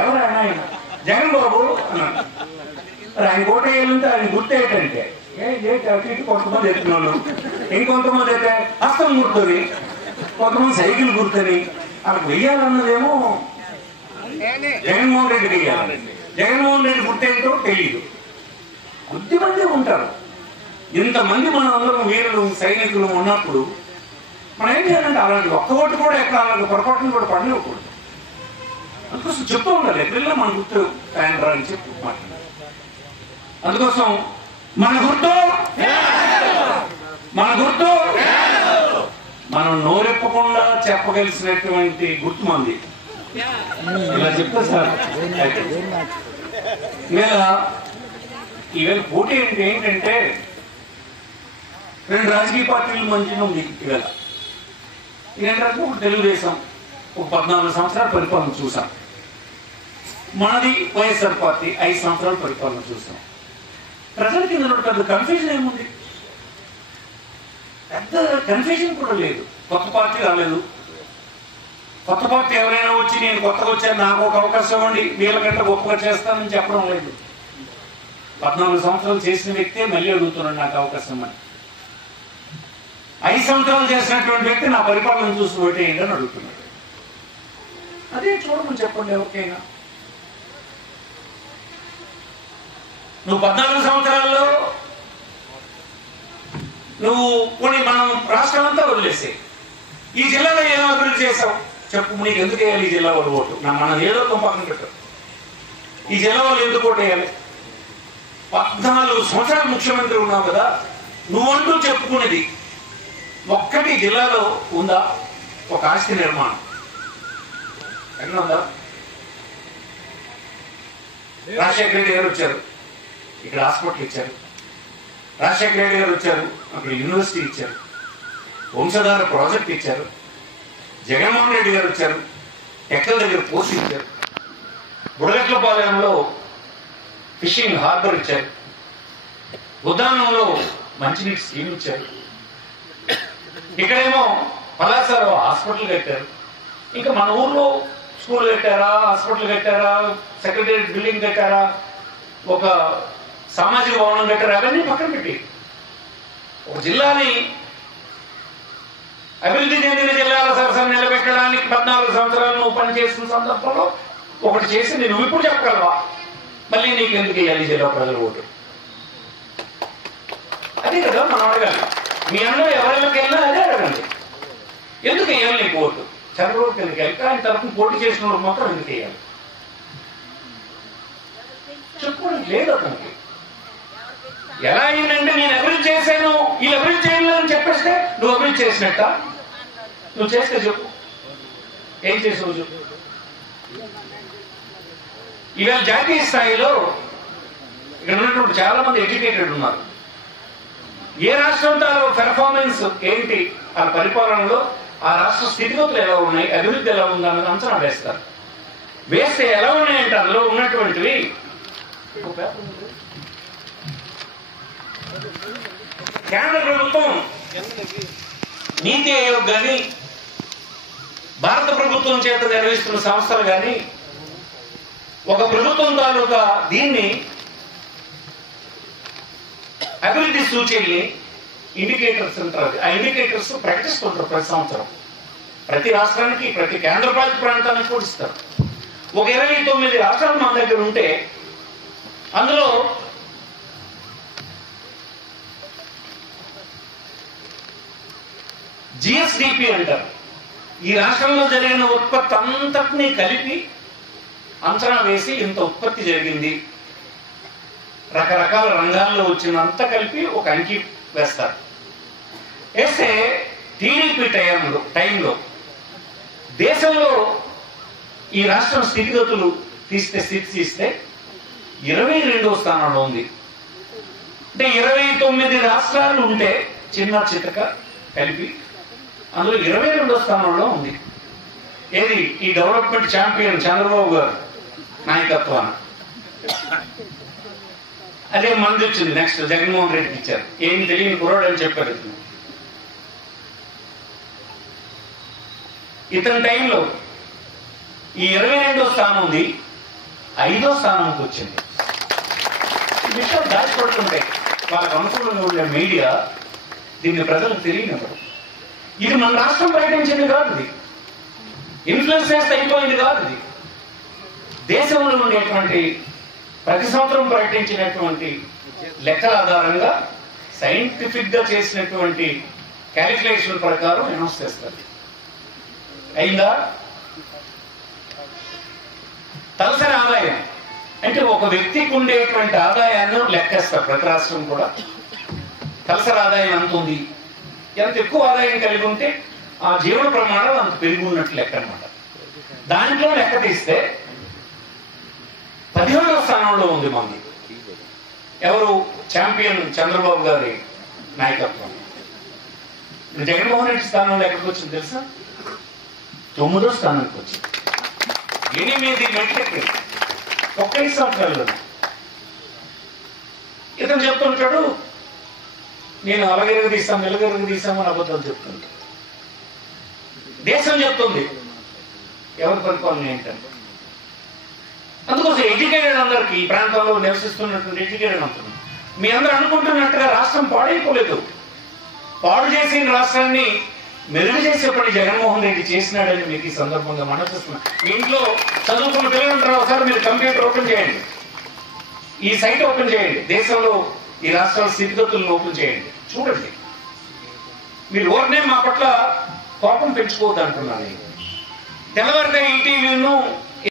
ఎవరు ఆయన? జగన్ బాబు అన్నాడు. ఆయన కోటేయాలంటే ఆయన గుర్తేటంటే అటు ఇటు కొంతమంది ఎత్తున్నాను, ఇంకొంతమంది అయితే హస్తం గుర్తుంది, కొంతమంది సైకిల్ గుర్తని. వాళ్ళకి వెయ్యాలన్నదేమో జగన్మోహన్ రెడ్డి వెయ్యాలి. జగన్మోహన్ రెడ్డి గుర్తేంటో తెలియదు. కొద్దిమంది ఉంటారు. ఇంతమంది మనం అందరం వీరులు సైనికులు ఉన్నప్పుడు మనం ఏం చేయాలంటే అలాంటి ఒక్క ఓటు కూడా ఎక్కడ అలాంటి పొరపాటును కూడా పడలేకూడదు. అందుకోసం చెప్తూ ఉండాలి, ఎక్కడైనా మన గుర్తు తాయండ్రా అని చెప్పి మాట్లాడాలి. అందుకోసం మన గుర్తు మనం నోరెప్పకుండా చెప్పగలిసినటువంటి గుర్తు మంది. ఇలా చెప్తా సార్. ఈవేళ పోటీ ఏంటంటే రెండు రాజకీయ పార్టీలు మంచిగా ఉంది. ఈవేళ ఏంటంటే ఒక తెలుగుదేశం ఒక 14 సంవత్సరాల పరిపాలన చూసాం. మనది వైఎస్ఆర్ పార్టీ 5 సంవత్సరాల పరిపాలన చూసాం. ప్రజలకి ఇందులో పెద్ద కన్ఫ్యూజన్ ఏముంది? పెద్ద కన్ఫ్యూజన్ కూడా లేదు. కొత్త పార్టీ రాలేదు. కొత్త పార్టీ ఎవరైనా వచ్చి నేను కొత్తగా వచ్చాను, నాకు ఒక అవకాశం ఇవ్వండి, వీళ్ళకంటే గొప్పగా చేస్తానని చెప్పడం లేదు. 14 సంవత్సరాలు చేసిన వ్యక్తే మళ్ళీ అడుగుతున్నాడు నాకు అవకాశం అని. 5 సంవత్సరాలు చేసినటువంటి వ్యక్తి నా పరిపాలన చూసి ఓటేయండి అని అడుగుతున్నాడు. అదే చూడమని చెప్పండి ఎవరికైనా. నువ్వు 14 సంవత్సరాల్లో నువ్వు కొన్ని మనం రాష్ట్రం అంతా వదిలేసి ఈ జిల్లాలో ఏం అభివృద్ధి చేసావు చెప్పు. నీకు ఎందుకు వేయాలి ఈ జిల్లా వాళ్ళు ఓటు? మనం ఏదో పక్కన పెట్టాం. ఈ జిల్లా వాళ్ళు ఎందుకు ఓటు వేయాలి? 14 సంవత్సరాలు ముఖ్యమంత్రి ఉన్నావు కదా, నువ్వంటూ చెప్పుకునేది ఒక్కటి జిల్లాలో ఉందా? ఒక ఆస్తి నిర్మాణం ఎక్కడ ఉందా? రాజశేఖర రెడ్డి గారు వచ్చారు, ఇక్కడ హాస్పిటల్ ఇచ్చారు. రాజశేఖర రెడ్డి గారు వచ్చారు, అక్కడ యూనివర్సిటీ ఇచ్చారు. వంశధార ప్రాజెక్ట్ ఇచ్చారు. జగన్మోహన్ రెడ్డి గారు వచ్చారు, టెక్కల దగ్గర పోస్ట్ ఇచ్చారు. బుడగట్లపాలెంలో ఫిషింగ్ హార్బర్ ఇచ్చారు. ఉద్దానంలో మంచినీటి స్కీమ్ ఇచ్చారు. ఇక్కడేమో పలాసలో హాస్పిటల్ కట్టారు. ఇంకా మన ఊర్లో స్కూల్ కట్టారా, హాస్పిటల్ కట్టారా, సెక్రటేరియట్ బిల్డింగ్ కట్టారా, ఒక సామాజిక భవనం కట్టారా, అవన్నీ పక్కన పెట్టి ఒక జిల్లాని అభివృద్ధి చెందిన జిల్లాల సరసన నిలబెట్టడానికి 14 సంవత్సరాలు నువ్వు పనిచేస్తున్న సందర్భంలో ఒకటి చేసి నువ్వు ఇప్పుడు చెప్పగలవా? మళ్ళీ నీకు ఎందుకు వేయాలి జిల్లా ప్రజలు ఓటు? అదే కదా మనం అడగాలి. మీ అందరూ ఎవరికి వెళ్ళినా అదే అడగండి. ఎందుకు వేయాలి నీకు ఓటు? చంద్రబాబుకి ఎందుకు వేయాలి? ఆయన తరఫున పోటీ చేసిన వాళ్ళు మాత్రం ఎందుకు వేయాలి? చెప్పుకోవడానికి లేదు అతనికి. ఎలా అయిందంటే నేను అభివృద్ధి చేశాను, ఈ అభివృద్ధి చేయలేదని చెప్పేస్తే నువ్వు అభివృద్ధి చేసినట్ట? నువ్వు చేస్తే చెప్పు, ఏం చేసావు చెప్పు. ఇవాళ జాతీయ స్థాయిలో ఇక్కడ ఉన్నటువంటి చాలా మంది ఎడ్యుకేటెడ్ ఉన్నారు. ఏ రాష్ట్రంతో పెర్ఫార్మెన్స్ ఏంటి, ఆ పరిపాలనలో ఆ రాష్ట్ర స్థితిగతులు ఎలా ఉన్నాయి, అభివృద్ధి ఎలా ఉందా అన్నది అంచనా వేస్తారు. వేస్తే ఎలా ఉన్నాయంటే అందులో ఉన్నటువంటివి కేంద్ర ప్రభుత్వం నీతి ఆయోగ్ కానీ భారత ప్రభుత్వం చేత నిర్వహిస్తున్న సంస్థలు కానీ ఒక ప్రభుత్వం తాలూకా దీన్ని అభివృద్ధి సూచీల్ని ఇండికేటర్స్ అంటారు. ఆ ఇండికేటర్స్ ప్రకటిస్తుంటారు ప్రతి సంవత్సరం. ప్రతి రాష్ట్రానికి, ప్రతి కేంద్రపాలిత ప్రాంతానికి కూడా ఇస్తారు. ఒక 29 రాష్ట్రాలు మన దగ్గర ఉంటే అందులో జిఎస్డిపి అంటారు. ఈ రాష్ట్రంలో జరిగిన ఉత్పత్తి అంతటినీ కలిపి అంచనా వేసి ఇంత ఉత్పత్తి జరిగింది, రకరకాల రంగాల్లో వచ్చినంత కలిపి ఒక అంకి వేస్తారు. వేస్తే టీడీపీ టైంలో దేశంలో ఈ రాష్ట్రం స్థితిగతులు తీస్తే 22వ స్థానంలో ఉంది. అంటే 29 రాష్ట్రాలు ఉంటే చిన్న చితక కలిపి అందులో 22వ స్థానంలో ఉంది. ఏది? ఈ డెవలప్మెంట్ ఛాంపియన్ చంద్రబాబు గారు నాయకత్వాన. అదే మంది వచ్చింది. నెక్స్ట్ జగన్మోహన్ రెడ్డికి ఇచ్చారు. ఏం తెలియని కుర్రాడు అని చెప్పారు. ఇతని టైంలో ఈ 22వ స్థానం ఉంది. 5వ స్థానానికి వచ్చింది. ఈ విషయాలు దాచిపడుతుంటాయి. వాళ్ళకు అనుకూలంగా ఉండే మీడియా దీన్ని ప్రజలకు తెలియనివ్వరు. ఇది మన రాష్ట్రం ప్రకటించింది కాదు, ఇది ఇన్ఫ్లుయెన్స్ చేస్తే అయిపోయింది కాదు, ఇది దేశంలో ఉండేటువంటి ప్రతి సంవత్సరం ప్రకటించినటువంటి లెక్కల ఆధారంగా సైంటిఫిక్ గా చేసినటువంటి క్యాలిక్యులేషన్ ప్రకారం అనౌన్స్ చేస్తారు. అయిందా? తలసరి ఆదాయం అంటే ఒక వ్యక్తికి ఉండేటువంటి ఆదాయాన్ని లెక్కేస్తారు. ప్రతి రాష్ట్రం కూడా తలసరి ఆదాయం ఎంత ఉంది, ఎంత ఎక్కువ ఆదాయం కలిగి ఉంటే ఆ జీవన ప్రమాణం అంత పెరిగి ఉన్నట్లు లెక్క అనమాట. దాంట్లో లెక్క తీస్తే 17వ స్థానంలో ఉంది మంది. ఎవరు? ఛాంపియన్ చంద్రబాబు గారి నాయకత్వం. జగన్మోహన్ రెడ్డి స్థానంలో ఎక్కడికి వచ్చింది తెలుసా? 9వ స్థానానికి వచ్చింది. 8 మెట్లకి 1 సంవత్సరాలు. ఇతను చెప్తుంటాడు నేను అలాగెరుగు తీస్తాం వెలుగెరుగు తీసామని అబద్ధాలు చెప్తుంటాడు. దేశం చెప్తుంది ఎవరి పరిపాలన ఏంటంటే. అందుకోసం ఎడ్యుకేటెడ్ అందరికి ఈ ప్రాంతంలో నివసిస్తున్నటువంటి ఎడ్యుకేటెడ్ అంటున్నాం. మీ అందరూ అనుకుంటున్నట్టుగా రాష్ట్రం పాడైపోలేదు. పాడు చేసిన రాష్ట్రాన్ని మెరుగు చేసే పని జగన్మోహన్ రెడ్డి చేసినాడని మీకు ఈ సందర్భంగా మనం చూస్తున్నాం. మీ ఇంట్లో చదువుకున్న పిల్లలు ఉంటారు, ఒకసారి మీరు కంప్యూటర్ ఓపెన్ చేయండి, ఈ సైట్ ఓపెన్ చేయండి, దేశంలో ఈ రాష్ట్రాల స్థితిగతులను ఓపెన్ చేయండి, చూడండి. మీరు ఓర్నే మా పట్ల కోపం పెంచుకోవద్దు అంటున్నాను. తెల్లవారితే ఈటీవీను